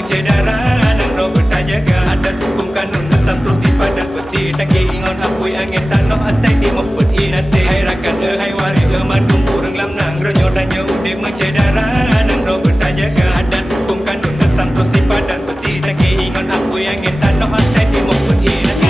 mencedera dan roh bertajaga adat hukum kanun asam terus padat besi tak ingon apui angin tanah asai di moput inasi hai rakan hai wari mandung kurang lam nang ronyo tanya udah mencedera dan roh bertajaga adat hukum kanun asam terus padat besi tak ingon apui angin tanah asai di moput inasi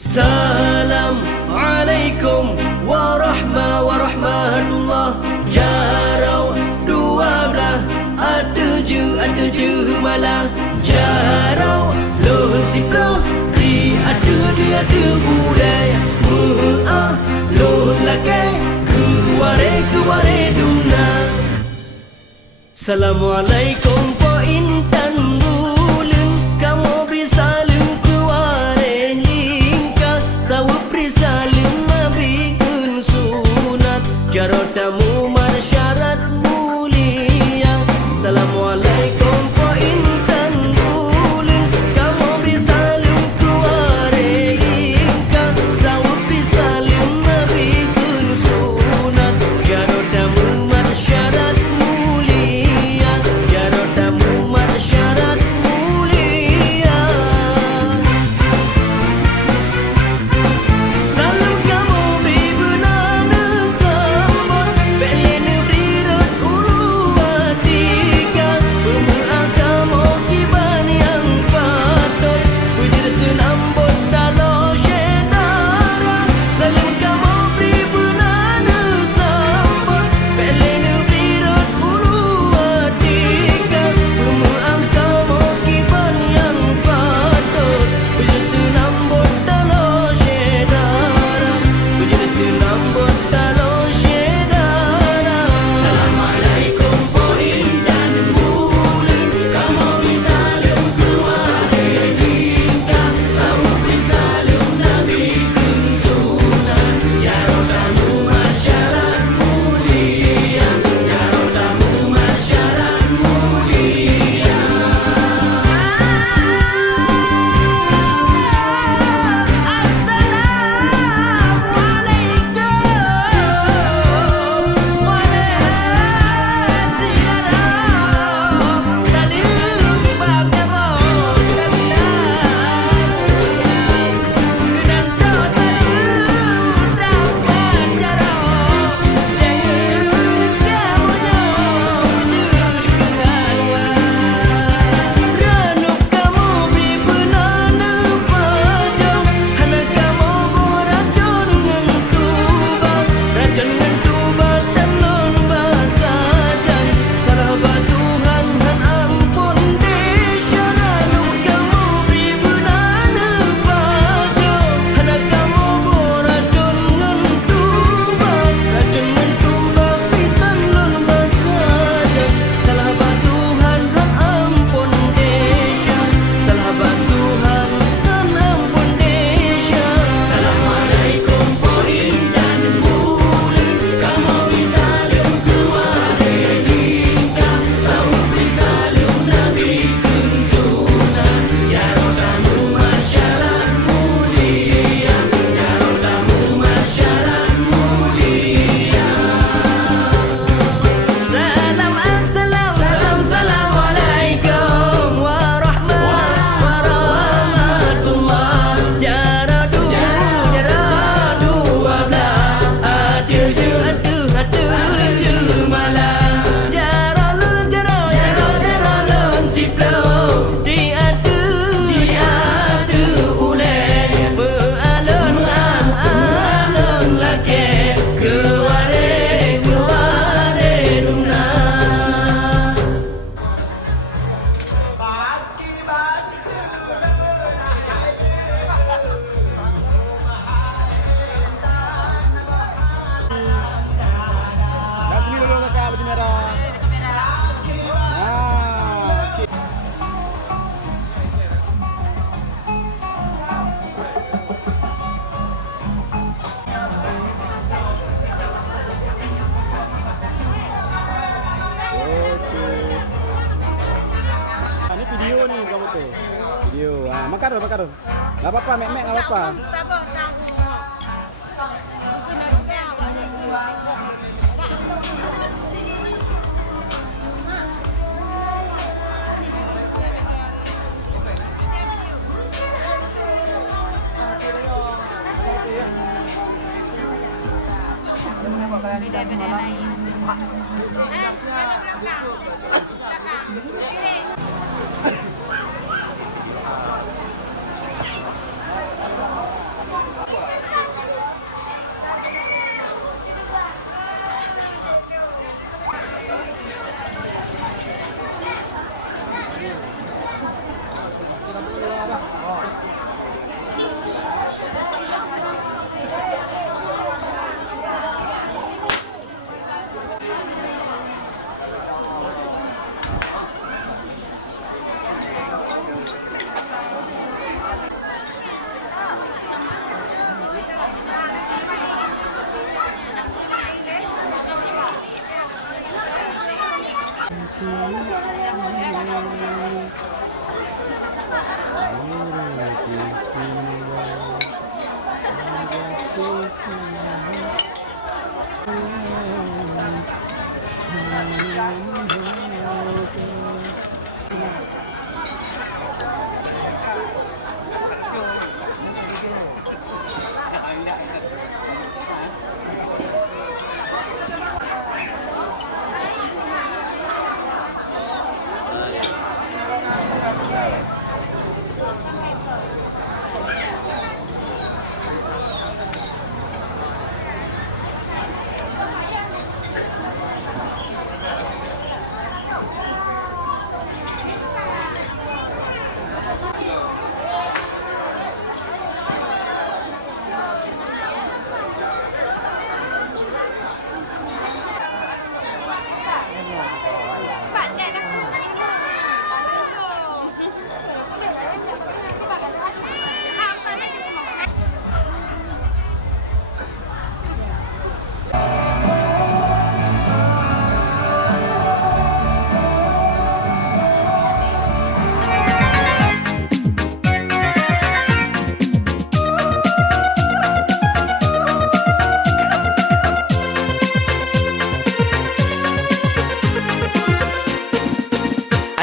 Assalamualaikum warahmatullah. Jarau dua belah ada je malah. Jarau lohun siko di ada budaya. Lohun lakai kuware duna. Assalamualaikum po intan bulun kamu beri salim kuware lingka sawu beri salim mabikun sunat jarotamu marsyarat mulia. Assalamualaikum po intan bulun kamu beri salim kuware lingka sawu beri salim mabikun sunat jarotamu marsyarat mulia. Jarot video nih kamu tuh. Video. Ah, makar. Enggak apa-apa, mek enggak apa-apa.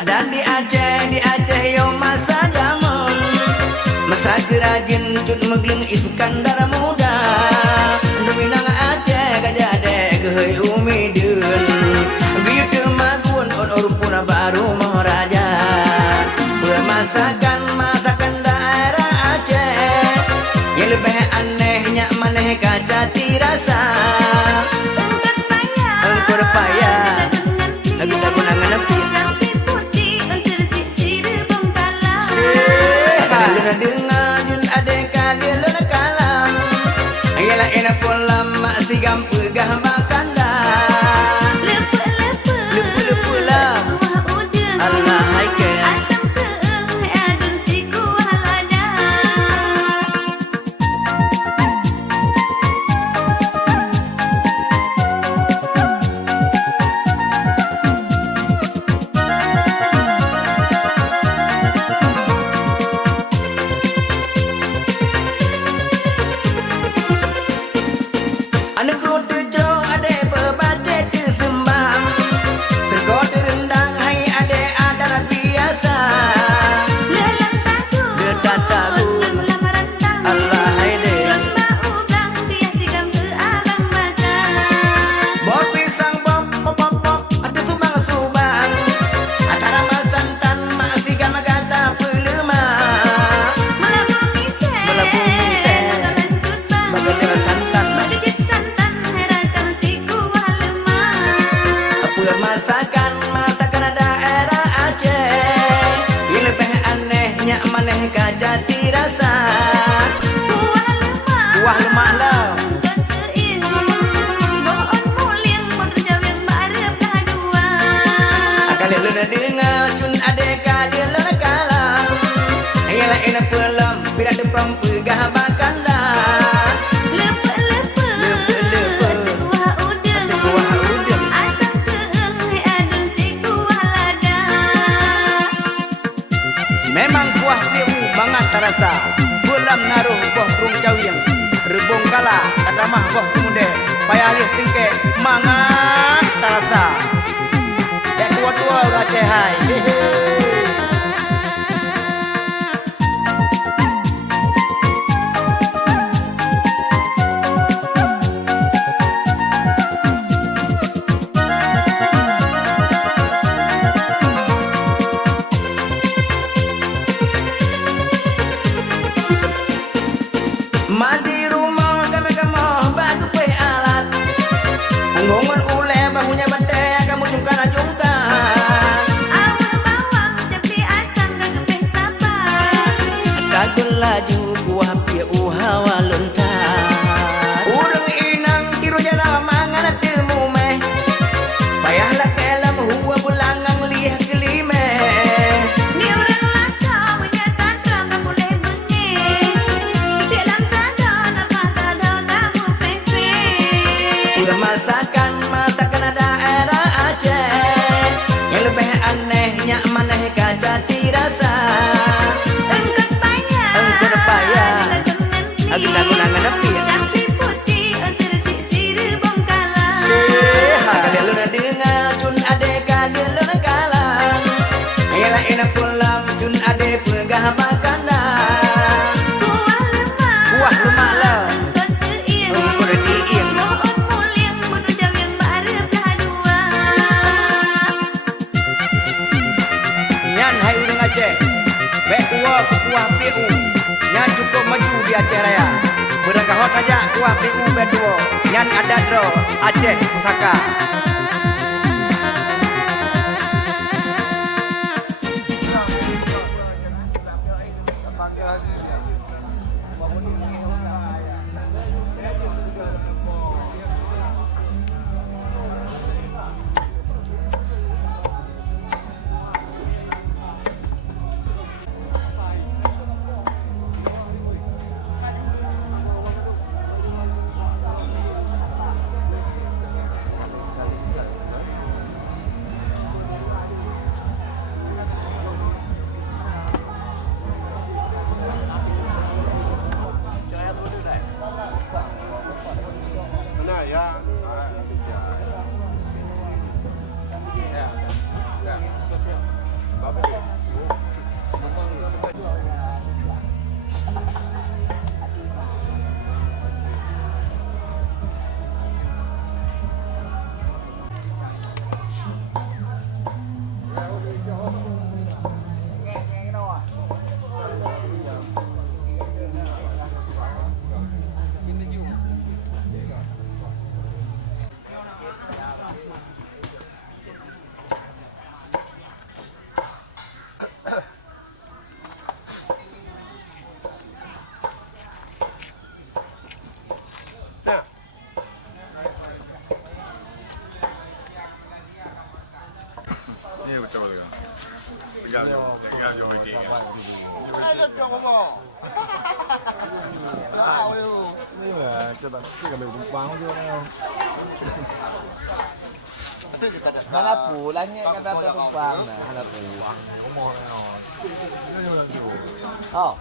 Dan di Aceh yo masa jaman, masa gerajin cut megleng Iskandar muda. Dominang Aceh gajah dek hei umidun, gitu magun or puna baru maharaja. Masakan daerah Aceh, yang lebih anehnya maneh kaca tirasa. Engkur payah, lagu-lagu nangan nepi. Dengar jun adek kadir lona kalam, ayalah enak polam masih gampang gah bakanda. Lepu lah, Allah haike. Anak roti jauh ada berbaca disembang, sergot rendang hai ada adalah biasa. Letak tahu, Allah hai deh. Bor pisang pop ada subang, antara masantan masih gama kata pelema. Melapumi sen, bagaimana santan. Masakan daerah Aceh, yang lebih anehnya maneh kaca tirasa. Kuah lemak lah. Kalian luna dengar cun adek kadir lona kalam, ayalah enak pelam bila depan pegah bakanda. Memang kuah liu bangat terasa. Buram naruh boh rung cawiang. Rebong kala kadamah boh tumude. Payah lih singke mangat terasa. Ya tua-tua udah cehai. Mandi rumah kami bagu pe alat. Ngongon ule bahunya badai kamu jungkar. Awal bawang tapi asam gak kepeh sabar. Kagul laju kuah pia uhawa lontar. Urang inang tiru jana mangan temu meh. Payahlah kelam huwa bulangang liah kelime. Ni orang laka menyatakan gak boleh mengeh. Dalam sana nampak ada kamu pepe. Udah masakan daerah Aceh. Yang lebih anehnya maneh kajati rasa. Engkau payah. Lagi nangun-nangan nepi. Lampi putih osir sisir bongkalan. Kalian lu dengar cun ade kalian lu kalang. Ayalah enak pulang cun ade pegah makanan. Kuah lemak lah. Engkau diieng. Mohon muliang menudang yang baru belah dua. Nyan hai urang Aceh. Bek kuah PU. Nyan cukup maju di Aceh Raya. Berangkahot aja kuah PU beduo. Nyan ada dro Aceh Pusaka. Ini betul ya. Pegang jauh ini. Ini là cho bạn cái cả đều đồng báo chưa nào. Hanapu lah ni kan rasa tumpang nah hanapu. Oh.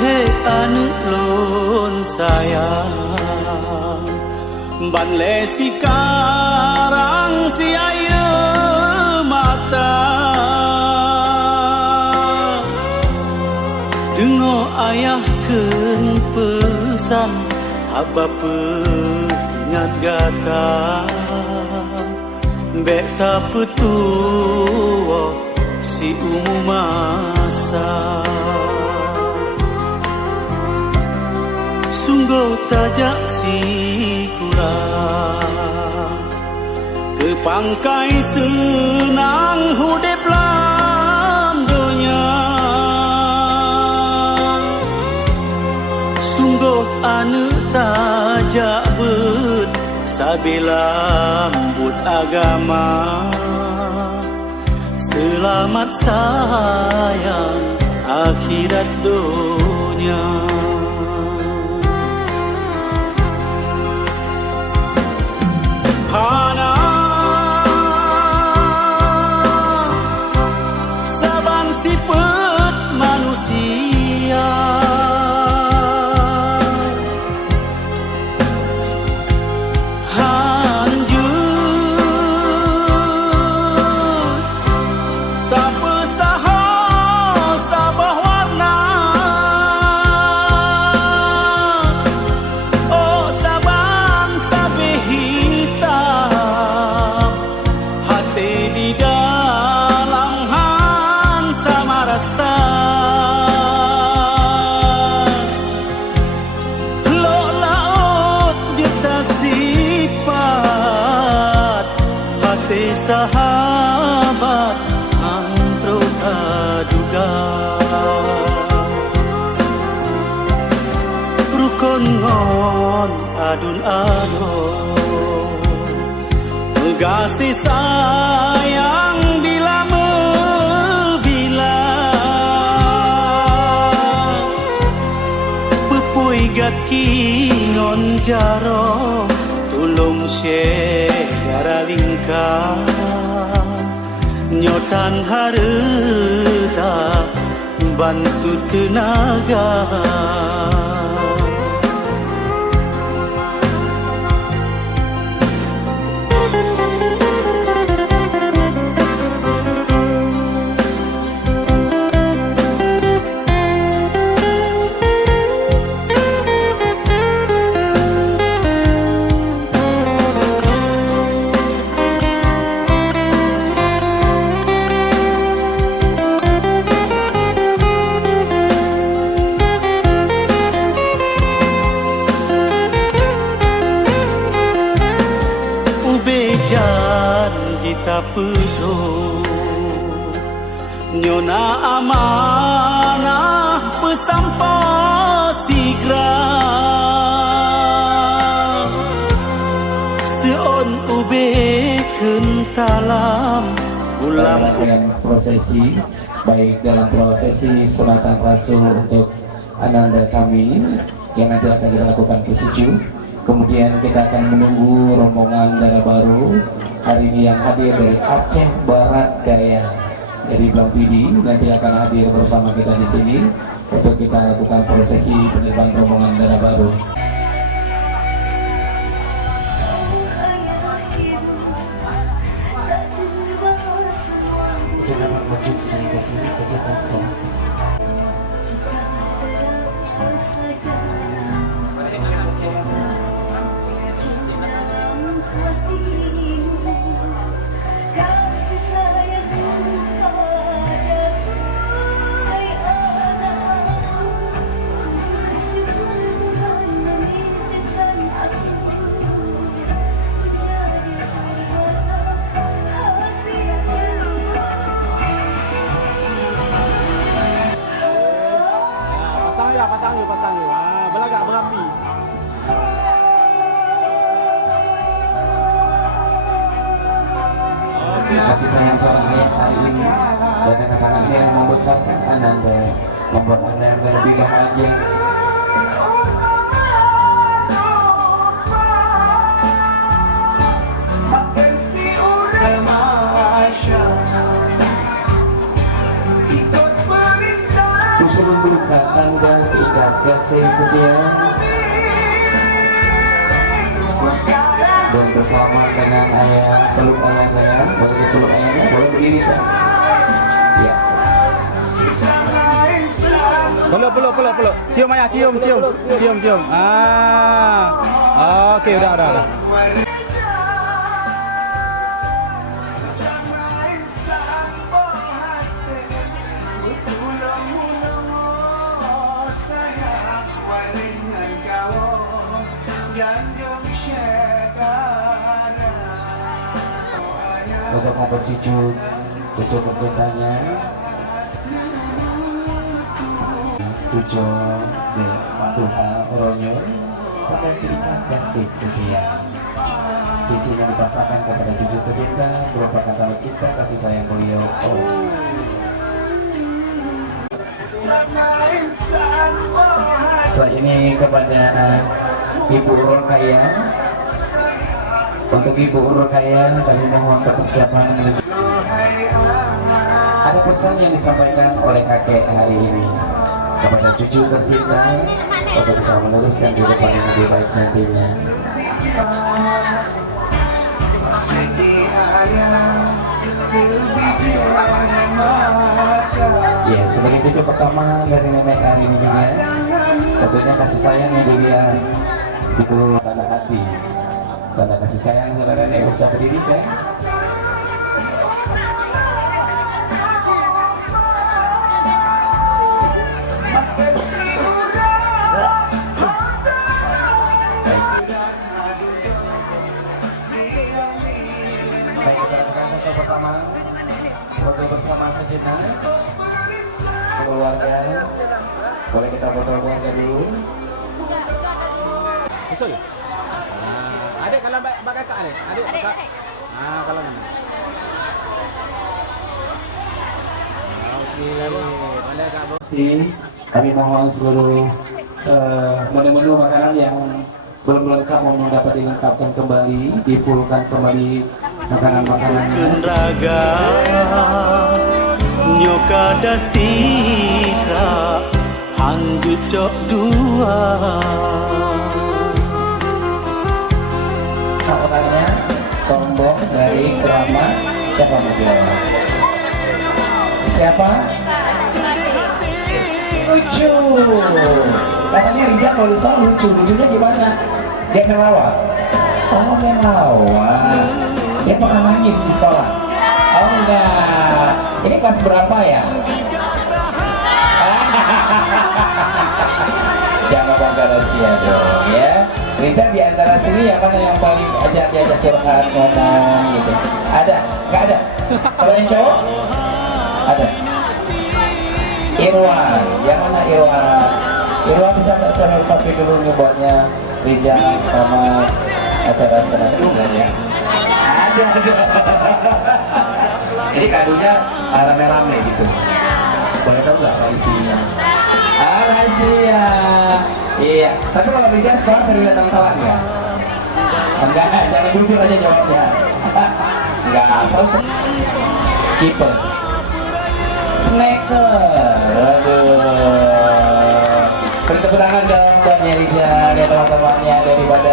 he anu lon sayang ban le sekarang si ayu mata dengo ayah ken pesan abah ingat gata bek tak petua si umum masa sungguh tajak si kurang ke pangkai senang hudep lam dunia sungguh anu tajak bet sabila lambut agama selamat sayang akhirat dunia hana saban sifat manusia sahabat antro aduga rukun ngon adun adon megasi sayang bila mebila pupui gaki ngon jaro tulung syekara lingkar nyotan harta bantu tenaga tak perlu nyona amanah pesampah sigra seon ube kentalam ulang prosesi baik dalam prosesi sunatan rasul untuk ananda kami yang nanti akan kita lakukan kesuci. Kemudian kita akan menunggu rombongan Dara Baru hari ini yang hadir dari Aceh Barat Daya dari Blampidi nanti akan hadir bersama kita di sini untuk kita lakukan prosesi penerbangan rombongan Dara Baru. pasang yuk. Belagak berapi. Kasih sayang seorang ayah hari ini dan anak-anaknya yang membesarkan Ananda, membuat Anda yang lebih bahagia. memberikan tanda ikat kasih setia dan bersama dengan ayah, peluk ayah saya, boleh peluk ayahnya, boleh berdiri saya. Ya. Peluk. Cium ayah, cium. Oke, udah. Untuk apa sih cucu tercintanya cucu de Tuhan Ronyo pakai terikat kasih setia cincin yang dipasangkan kepada cucu tercinta merupakan tanda cinta kasih sayang beliau. Setelah ini kepada Ibu Rokaya, untuk Ibu Rokaya kami mohon persiapan menuju. Ada pesan yang disampaikan oleh kakek hari ini kepada cucu tercinta untuk bisa meneruskan kehidupan yang lebih baik nantinya. Ya, sebagai cucu pertama dari nenek hari ini juga, tentunya kasih sayang yang dia dikeluarkan sana hati. Tanda kasih sayang saudara nenek usaha berdiri saya. Baik, kita lakukan foto pertama, foto bersama sejenak keluarga. Boleh kita foto keluarga dulu. Betul. Adik kalau bak kakak ni. Adik kakak. Kalau mana? Okey. Boleh Kak Bos. Kami mohon seluruh menu-menu makanan yang belum lengkap mau dapat dilengkapkan kembali, difulkan kembali makanan-makanannya. Raga nyokada sira hanggu cok dua. Orangnya sombong dari Keramat. Siapa mau jawab? Siapa? Lucu. Katanya Rijal kalau di sekolah lucu. Lucunya gimana? Dia melawak. Oh melawak. Dia pernah nangis di sekolah. Oh enggak. Ini kelas berapa ya? Jangan bangga rahasia dong ya. Rizal di antara sini yang mana yang paling diajak curhat ngomong gitu? Ada? Nggak ada? Selain cowok? Ada? Irwan, yang mana Irwan? Irwan bisa nggak channel papi dulu ngebuatnya Rizal sama acara senang juga ya? Ada dong. Ini kadunya rame-rame gitu. Boleh tahu nggak apa isinya? Rahasia. Iya, tapi kalau Rizal sekarang sering datang tawa nggak? Enggak, jangan jujur aja jawabnya. Enggak, asal kiper. Snacker. Aduh. Beri tepuk tangan dong buatnya Rizal dan teman-temannya daripada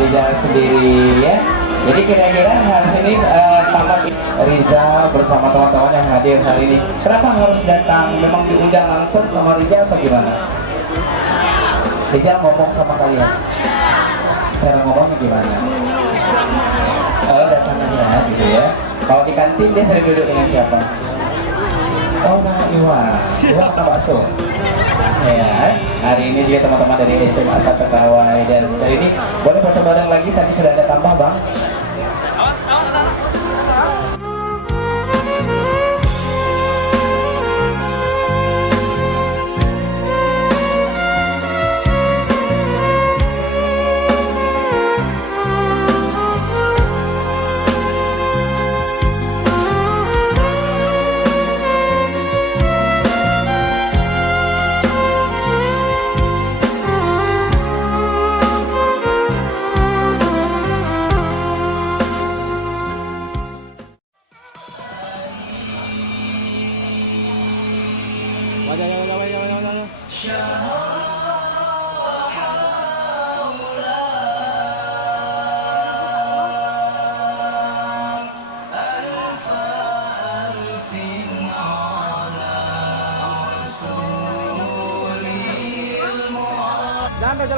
Rizal sendiri ya. Jadi kira-kira hari ini tampak Rizal bersama teman-teman yang hadir hari ini. Kenapa harus datang? Memang diundang langsung sama Rizal atau gimana? Rizal ngomong sama kalian. Cara ngomongnya gimana? Oh datang aja gitu ya. Kalau di kantin dia sering duduk dengan siapa? Oh sama Iwan. Iwan atau bakso? Ya, hari ini juga teman-teman dari SMA Sapekawai dan hari ini boleh foto bareng lagi tapi sudah ada tambah bang.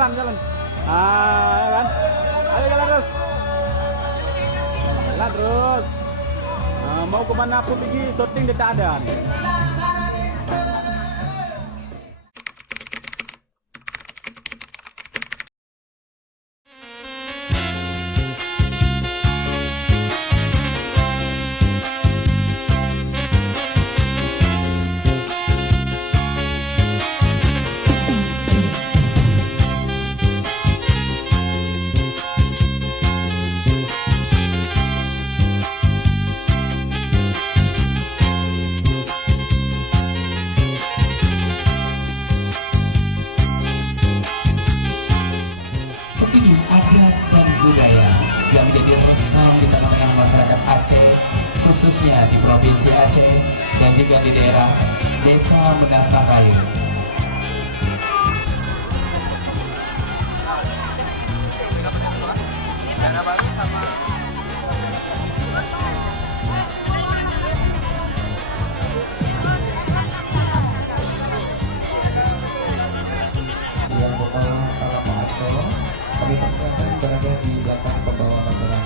Jalan. Ya kan? Ayo jalan terus. Jalan terus. Mau kemana pun pergi, syuting dia tak ada nih. Begini adat dan budaya yang menjadi resam di tengah-tengah masyarakat Aceh, khususnya di Provinsi Aceh dan juga di daerah Desa Menasakayu. Yang membawa salah Pak kami persilakan berada di belakang pembawa bakaran.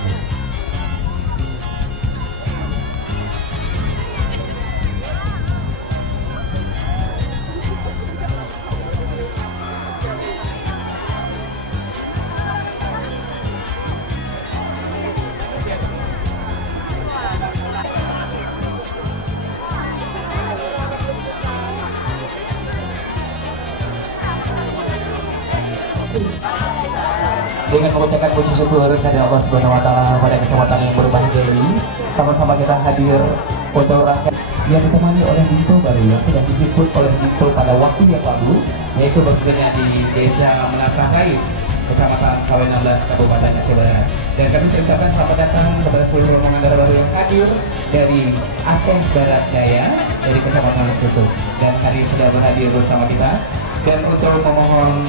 Dengan mengucapkan puji syukur kepada Allah Subhanahu wa taala pada kesempatan yang berbahagia ini, sama-sama kita hadir untuk rakyat yang ditemani oleh Dinto baru yang sudah dijemput oleh Dinto pada waktu yang lalu, yaitu bersama di Desa Menasakayu, Kecamatan KW16, Kabupaten Aceh Barat. Dan kami ucapkan selamat datang kepada seluruh rombongan darah baru yang hadir dari Aceh Barat Daya, dari Kecamatan Susu, dan hari sudah berhadir bersama kita. Dan untuk memohon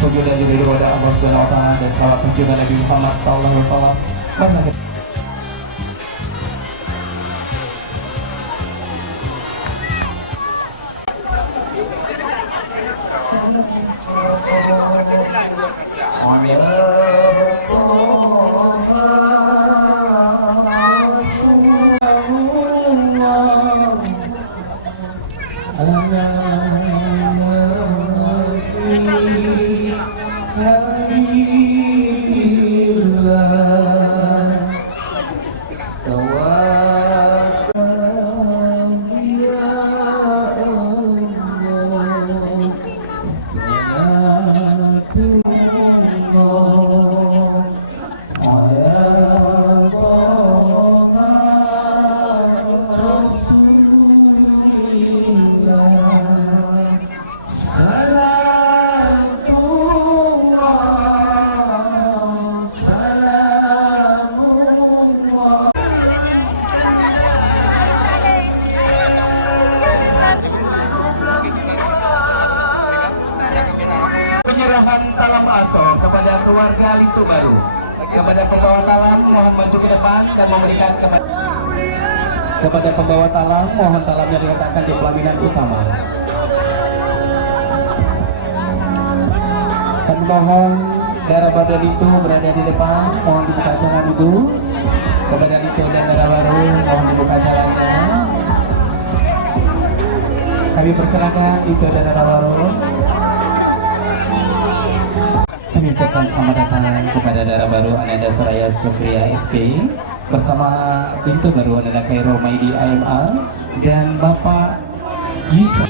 puji dan juga kepada Allah Subhanahu wa taala dan salawat juga Nabi Muhammad sallallahu alaihi wasallam. Penyerahan talam aso kepada keluarga Lintu Baru. Kepada pembawa talam mohon maju ke depan dan memberikan kepada pembawa talam mohon talamnya diletakkan di pelaminan utama. Dan mohon darah baru Lintu berada di depan, mohon dibuka jalan dulu. Kepada Lintu dan darah baru mohon dibuka jalannya. Kami persilakan Lintu dan darah baru. Kami ucapkan selamat datang kepada darah baru Ananda Soraya Sukriya SP bersama Pintu baru Ananda Kairo Maidi AMR dan Bapak Yusuf.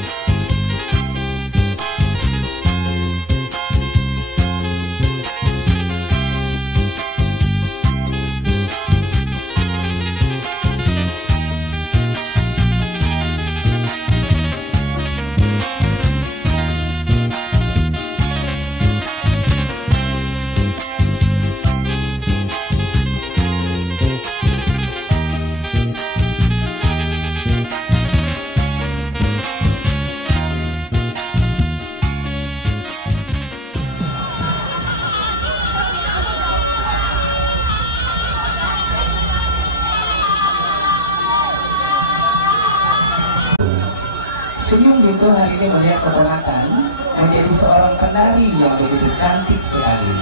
senyum Ginto hari ini melihat keponakan menjadi seorang penari yang begitu cantik sekali.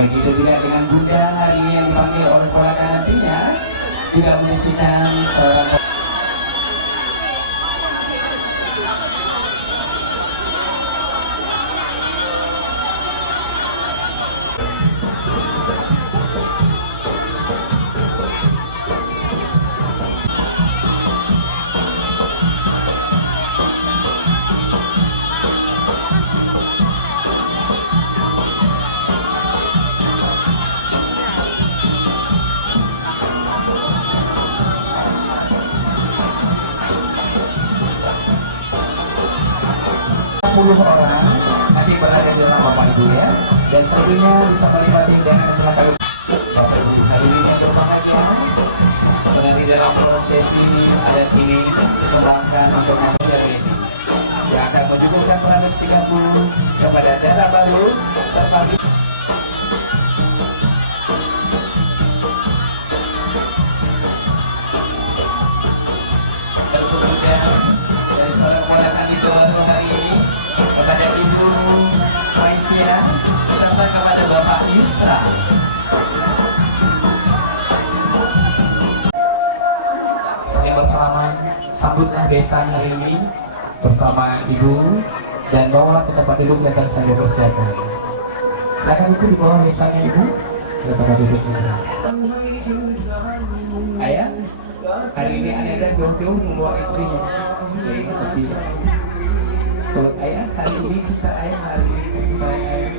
Begitu juga dengan Bunda hari ini yang dipanggil oleh ponakan nantinya juga menyaksikan seorang orang nanti berada di dalam Bapak Ibu ya, dan sebelumnya bisa menikmati dengan melakukan Bapak Ibu hadirin yang berbahagia menari dalam prosesi adat ini dikembangkan untuk memperoleh ini yang akan menyuguhkan peranut Singapura kepada daerah baru serta dari seorang ponakan di baru hari ini kepada Ibu Maisia serta kepada Bapak Yusra. Yang bersama sambutlah besan hari ini bersama Ibu dan bawalah ke tempat duduk yang telah saya persiapkan. Silakan Ibu di bawah besannya Ibu ke tempat duduknya. Ayah, hari ini Ayah dan jauh-jauh membawa istrinya. Jadi seperti kalau ayah hari ini cinta ayah hari ini kasih sayang ayah.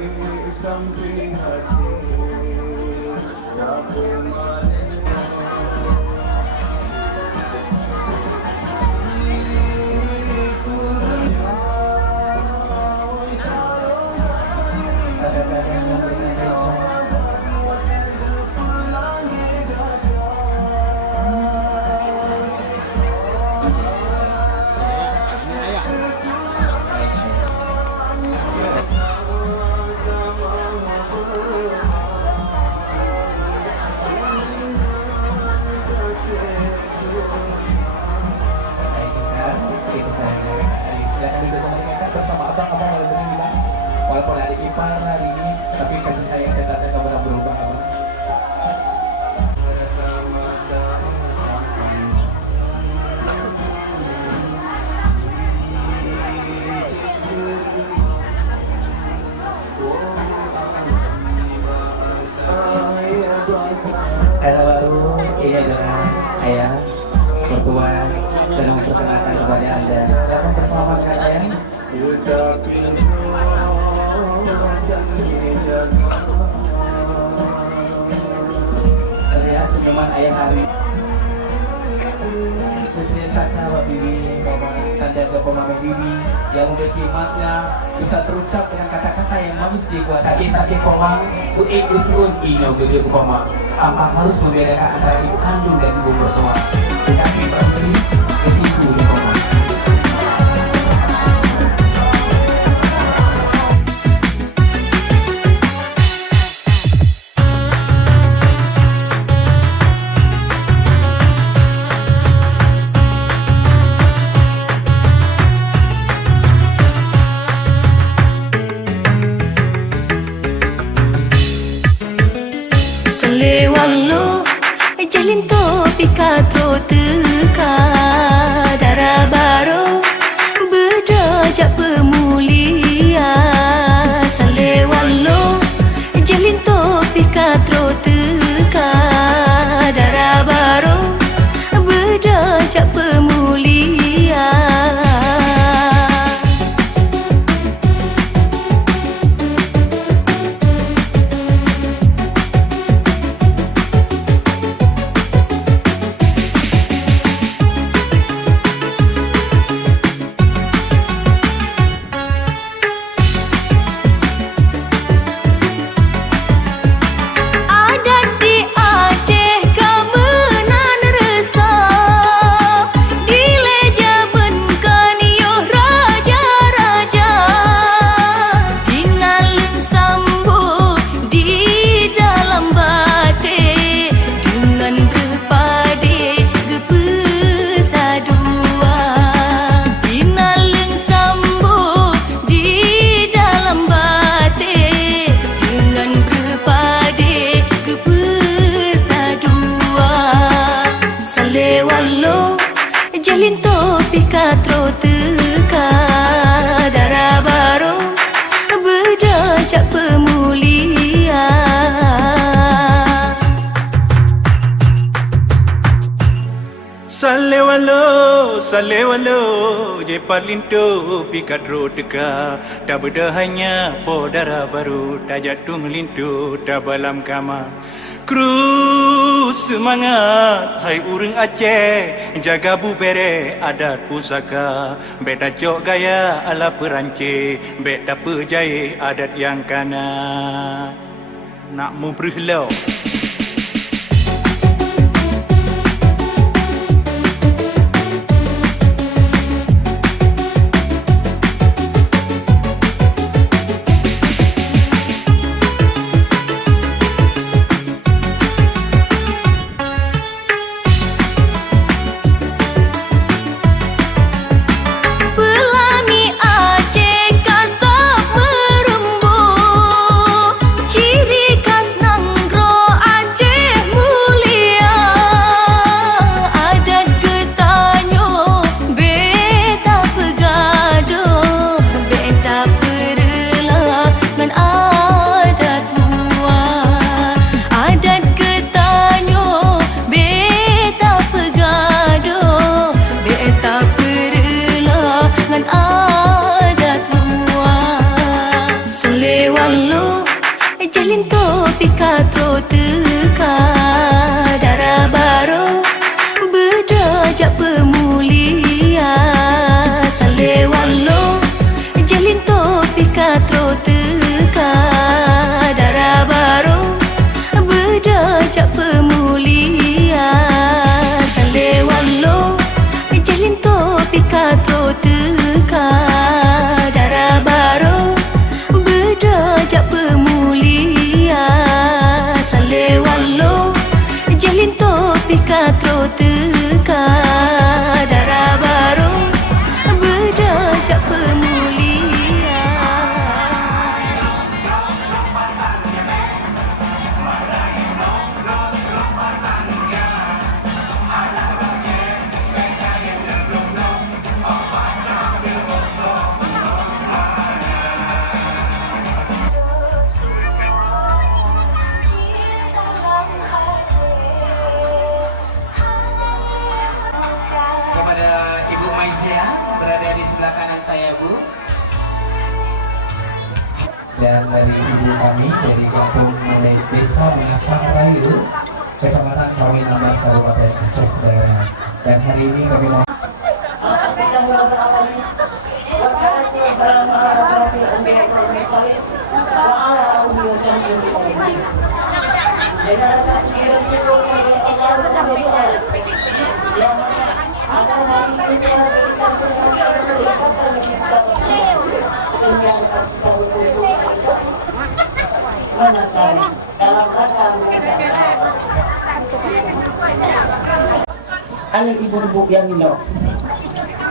Bersama abang-abang walaupun ini bilang walaupun ada ipar hari ini tapi kasih sayang tetap akan berubah abang. Ayah baru ini adalah ayah mertua dan mempersembahkan kepada anda. Silakan berselamatkan ayah. Lihat senyuman ayah hari Putri Saka Wak Bibi, tanda ke Mama Bibi yang memiliki makna bisa terucap dengan kata-kata yang manis dikuat. Sakit komang, uik usun ino gede kupama. Tanpa harus membedakan antara ibu kandung dan ibu mertua. Tapi berberi ke ibu di komang. Selewalo jalin to pikatro teka darabaro berdajak pemulia. Selewalo jalin to pikatro teka darabaro berdajak pemulia. Salewalo jalin topi katro teka darabaro berdajak pemulia. Salewalo je parlinto pikat rodeka tak berdahanya podara baru tak jatung lintu tak balam kama Kru semangat hai urang Aceh jaga bubere adat pusaka beda jok gaya ala Perancis beda perjaya adat yang kana nak mu berhelau. Jalin topi katro teka darabaro berdajak pemulia. Salewalo jalin topi katro teka darabaro berdajak pemulia. Salewalo jalin topi katro teka darabaro berdajak pemulia. Salewalo jalin topi katro teka darabaro berdajak pemulia. Kepada Ibu Maizia berada di sebelah kanan saya, Bu. Dan dari ibu kami dari kampung mulai desa Mengasang Rayu, Kecamatan Kawin 16 Kabupaten Aceh daerah. Dan hari ini kami mau anak ibu-ibu yang ini.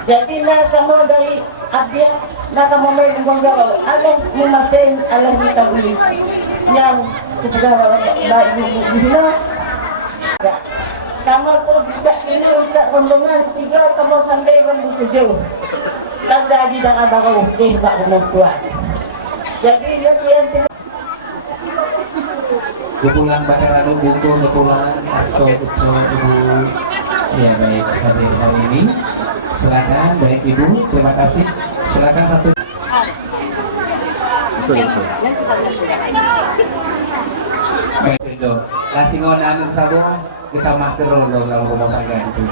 Jadi nak kamu dari Abia, nak kamu main Bonggaro, alas mematen, alas ditabuli. Yang Bonggaro, baik ibu di sini. Kamu pun tidak ini untuk rombongan tiga, kamu sampai rombongan 7. Tak jadi dah baru tak rumah kuat. Jadi yang Kepulang Bakaranu Bungku Kepulang Aso Keco Ibu. Ya baik, hadir hari ini. Silakan baik Ibu, terima kasih. Silakan satu. Baik Ibu, lasingon anu sabung kita makrol dalam rumah tangga itu.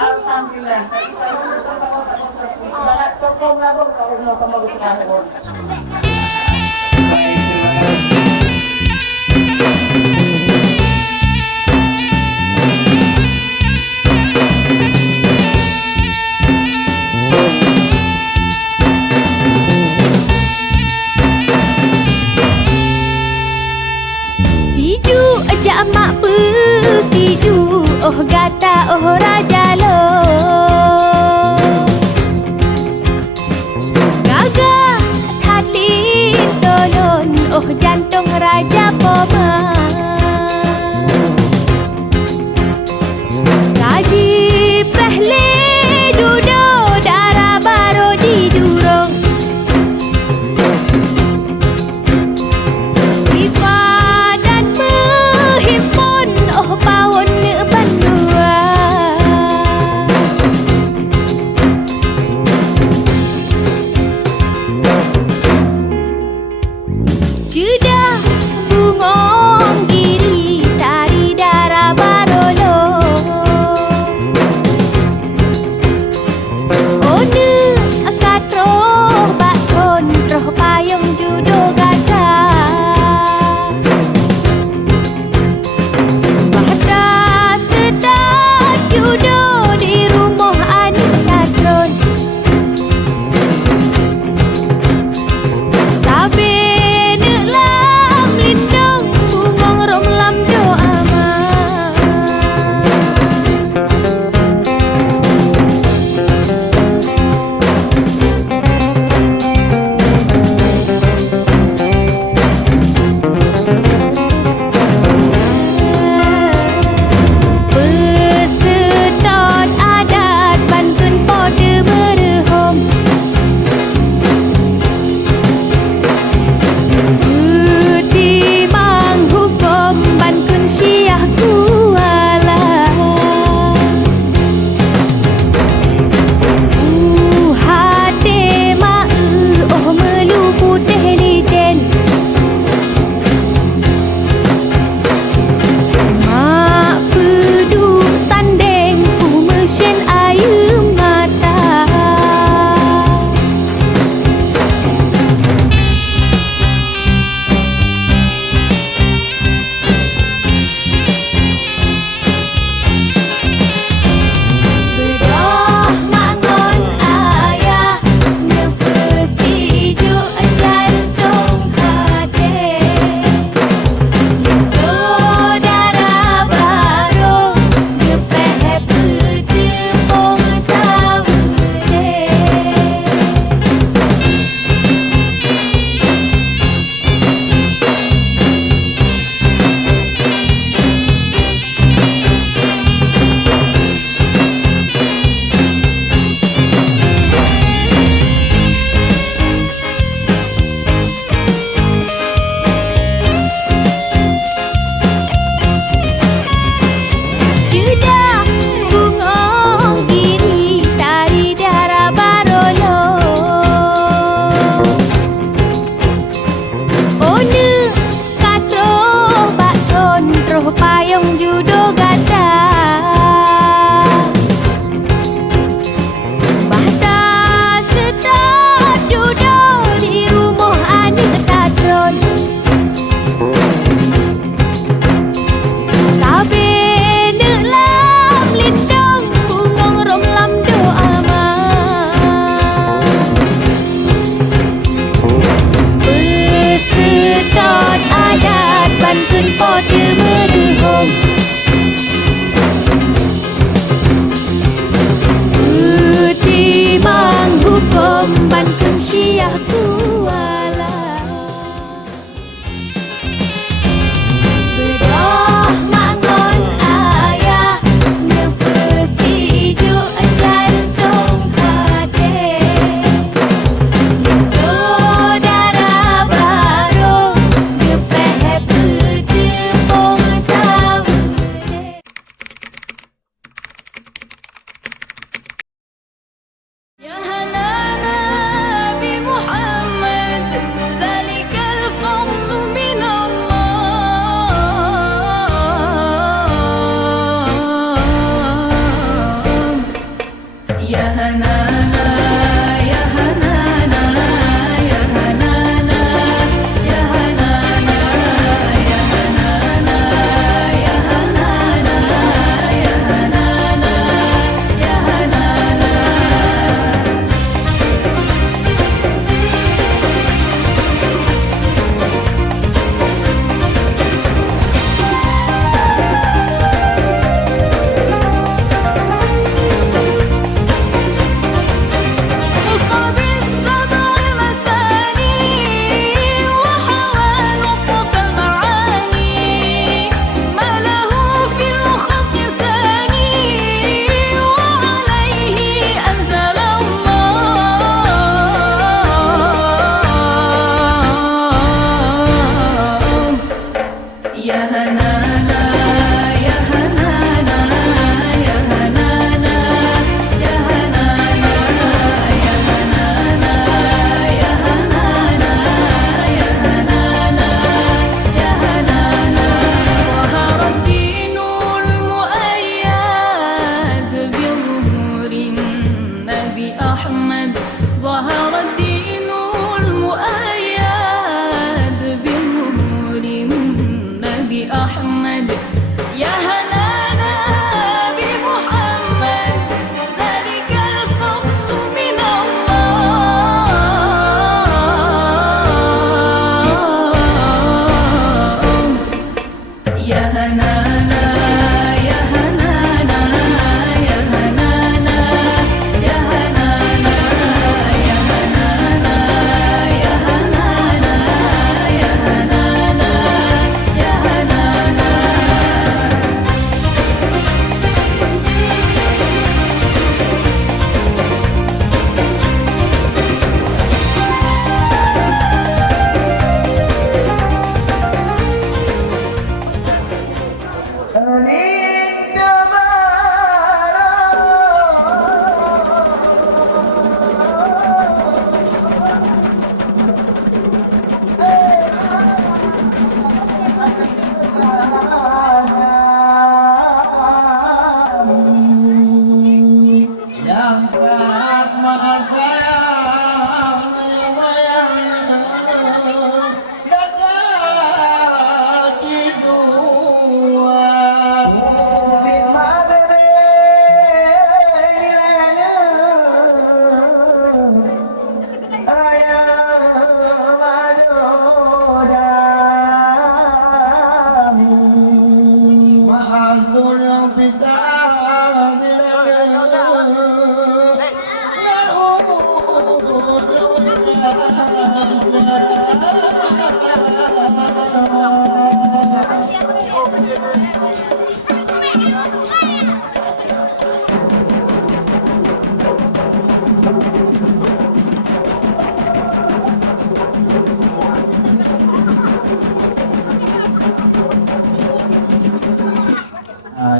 Alhamdulillah. Barat tokong labor kalau mau kamu bikin Baik, terima kasih. Siju ajak mak pu siju oh gata oh raja lo gagah dong judo gata Bahta sedap judo di rumah ani ketatron Sabe nelam lindung bungong rom lam doa Pesedot adat bantun pode meruhong Putih manghukum bantun syiah kuala Bedah mangon ayah Nepesiju jantung hati Lindo darah baru Ngepeh pedepong tahu يا هنانا بمحمد ذلك الفضل من الله يا هنانا يا هنانا يا هنانا يا هنانا يا هنانا يا هنانا يا هنانا يا هنانا خص بالسبع مثاني وحوى لطف المعاني ما له في الخط ثاني وعليه أنزل الله يا هنانا يا هنانا يا هنانا يا هنانا يا هنانا يا هنانا يا هنانا يا هنانا ظهر الدين المؤيد بظهور النبي أحمد ظهر الدين المؤيد بظهور النبي أحمد يا هنانا بمحمد ذلك الفضل من الله يا هنانا يا هنانا يا هنانا يا هنانا يا هنانا يا هنانا يا هنانا يا هنانا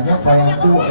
Nyapa yang tua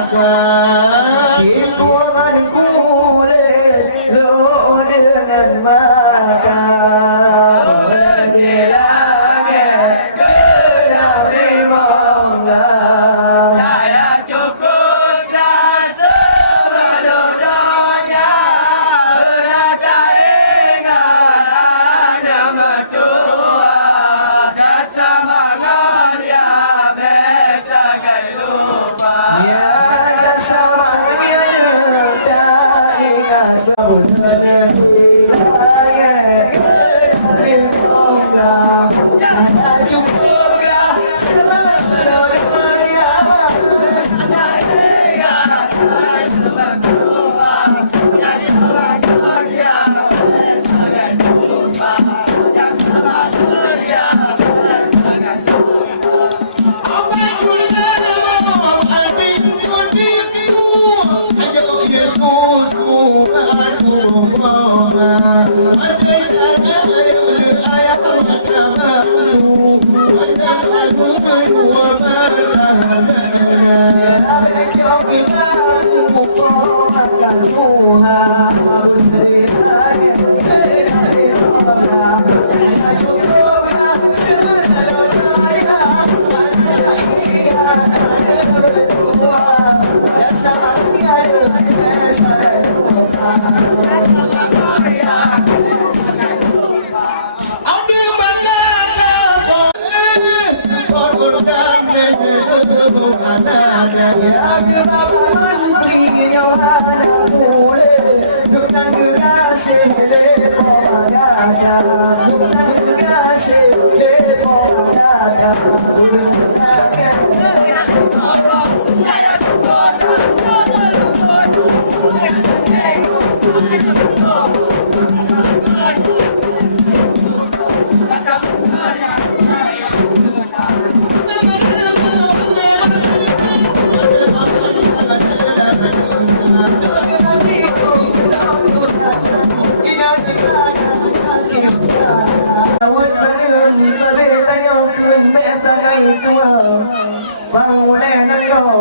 Maarakan hitungan kulit lo dengan makan berdilangan gelap di mongga saya cukuplah semenunya berada ingat ada mertua jasa mangan ya besa gay lupa ya sama tak ingat bangun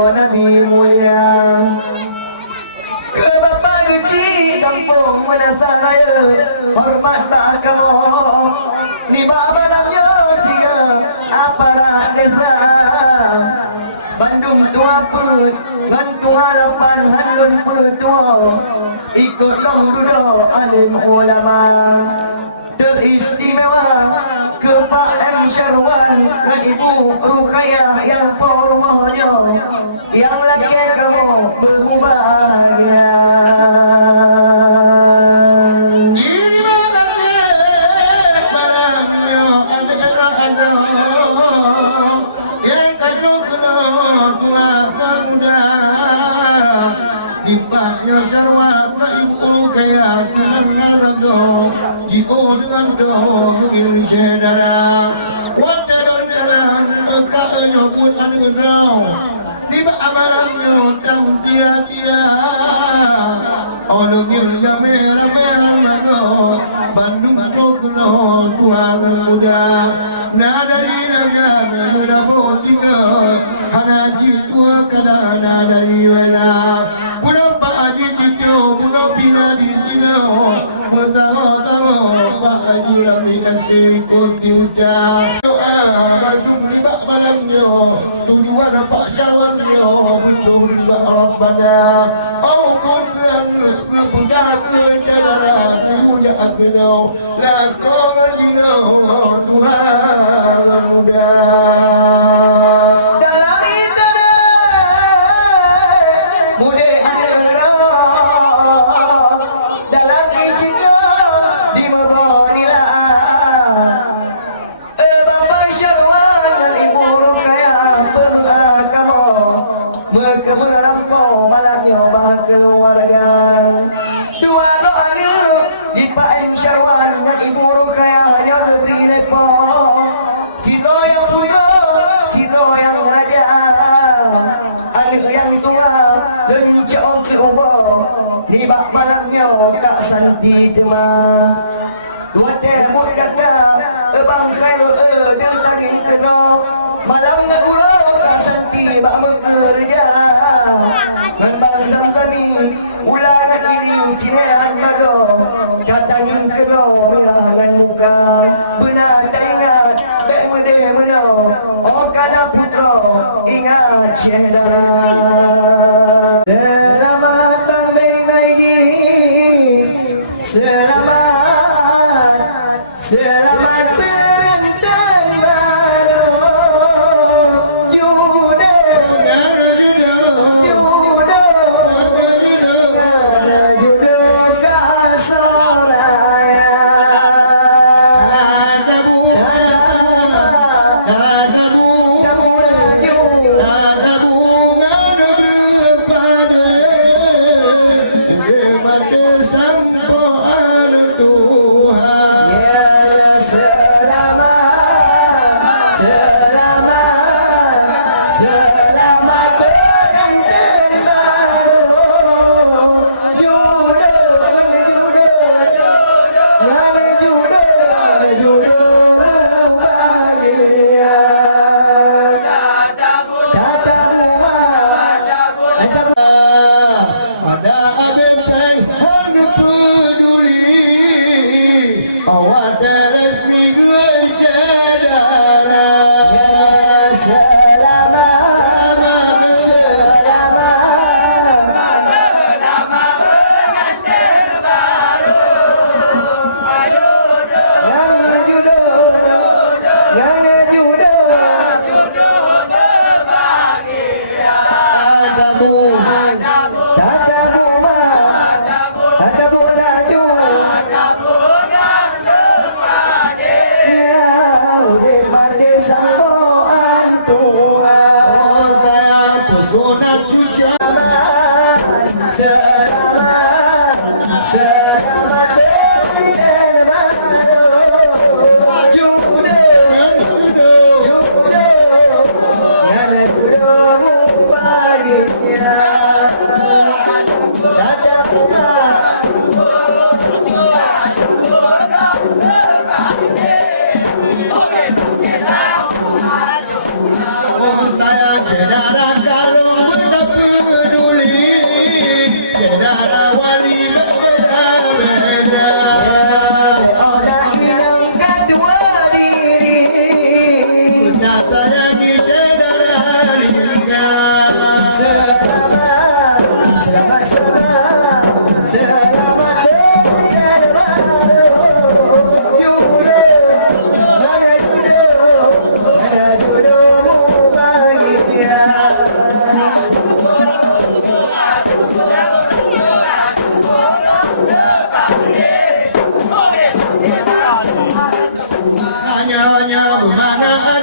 Nabi mulia ke bapa kecil kampung mana saya hormat tak kamu di bawah namanya sia aparat desa Bandung tua pun bantu halapan halun petua ikut long duduk alim ulama teristimewa ke Pak M. Syarwan dan Ibu Rukhayah yang pormohnya yang lagi kamu berbahagia. Ini malamnya ada yang kayu kena tua muda di Pak M. Syarwan dan Ibu Rukhayah tenang raga jiwa dengan doa mengiri saudara. Kau pun anu tiba amalannya kau tia-tia olongnya yang merah-merah mago Bandung Trogno tua muda nada di negara muda potiga hanaji tua kadana dari wala pulau Pak Haji Cito pulau Pina di sini tahu-tahu Pak Haji Rami kasih kunci ucap Bandung libak malamnya tujuan Pak Syarwannya betul libak Rabbana Aukun kepudah kencadara Kemuja akenau Lakongan dinau Tuhan muda dalam indera muda ada dalam izinnya di memberilah Kemerapko malamnya bahan keluarga dua doanya di Pak M. Syarwan dan Ibu Rukhayah yang beri repo Sino yang punya Sino yang raja anak yang tua dan jauh ke ubah di bak malamnya tak santi tema dua tembok dadah Bang Khairul dan tagih kenal malam ngagula santi bak bekerja membang sami ulang diri cinean mago datangin keno mirangan muka benar tak ingat baik benda meno oh kana putra ingat cendera selamat pandai baiki selamat berantang baru Tuhan awak resmi berjalan selamat saudara kalau tak peduli, saudara wali berbeda. Orang hilang kedua diri, tak sayangi saudara lingkar. Selamat, selamat, selamat. Hanya bermakna